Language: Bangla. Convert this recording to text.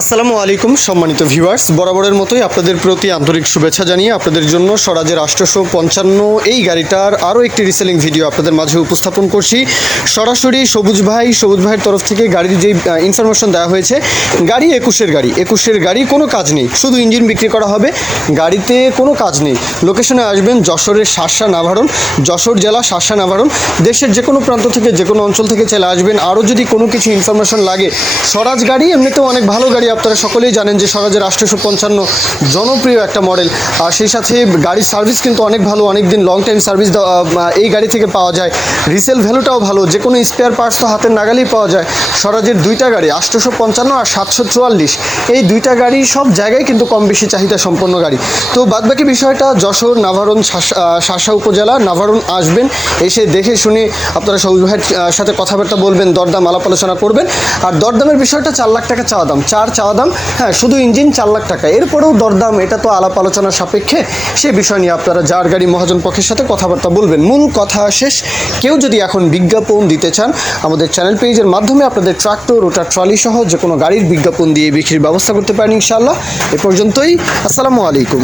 আসসালামু আলাইকুম সম্মানিত ভিউয়ার্স, বরাবরের মতোই আপনাদের প্রতি আন্তরিক শুভেচ্ছা জানিয়ে আপনাদের জন্য স্বরাজের 855 এই গাড়িটার আরও একটি রিসেলিং ভিডিও আপনাদের মাঝে উপস্থাপন করছি। সরাসরি সবুজ ভাইয়ের তরফ থেকে গাড়ির যে ইনফরমেশন দেওয়া হয়েছে, গাড়ি 21-এর গাড়ি, কোনো কাজ নেই, শুধু ইঞ্জিন বিক্রি করা হবে, গাড়িতে কোনো কাজ নেই। লোকেশনে আসবেন যশোরের শার্শা নাভারণ, যশোর জেলা শার্শা নাভারণ। দেশের যে কোনো প্রান্ত থেকে যে কোনো অঞ্চল থেকে চলে আসবেন। আরও যদি কোনো কিছু ইনফরমেশন লাগে, স্বরাজ গাড়ি এমনিতেও অনেক ভালো গাড়ি, আপনারা সকলেই জানেন যে স্বরাজের 855 জনপ্রিয় একটা মডেল। আর সেই সাথে গাড়ির সার্ভিস কিন্তু অনেক ভালো, অনেক দিন লং টাইম সার্ভিস এই গাড়ি থেকে পাওয়া যায়। রিসেল ভ্যালুটাও ভালো, যে কোনো স্পেয়ার পার্টস তো হাতের নাগালেই পাওয়া যায়। স্বরাজের দুইটা গাড়ি 855 আর 744, এই দুইটা গাড়ি সব জায়গায় কিন্তু কম বেশি চাহিদা সম্পন্ন গাড়ি। তো বাদবাকি বিষয়টা যশোর নাভারণ শার্শা উপজেলা নাভারণ আসবেন, এসে দেখে শুনে আপনারা সবুজ ভাইয়ের সাথে কথাবার্তা বলবেন, দরদাম আলাপ আলোচনা করবেন। আর দরদামের বিষয়টা 4 লাখ টাকা চাওয়া দাম, চাওয়া দাম, হ্যাঁ, শুধু ইঞ্জিন 4 লাখ টাকা। এরপরেও দরদাম, এটা তো আলাপ আলোচনার সাপেক্ষে, সে বিষয় নিয়ে আপনারা যার গাড়ি মহাজন পক্ষের সাথে কথাবার্তা বলবেন। মূল কথা শেষ। কেউ যদি এখন বিজ্ঞাপন দিতে চান, আমাদের চ্যানেল পেজের মাধ্যমে আপনাদের ট্রাক্টর, রোটার, ট্রলি সহ যে কোনো গাড়ির বিজ্ঞাপন দিয়ে বিক্রির ব্যবস্থা করতে পারেন ইনশাআল্লাহ। এ পর্যন্তই। আসসালামু আলাইকুম।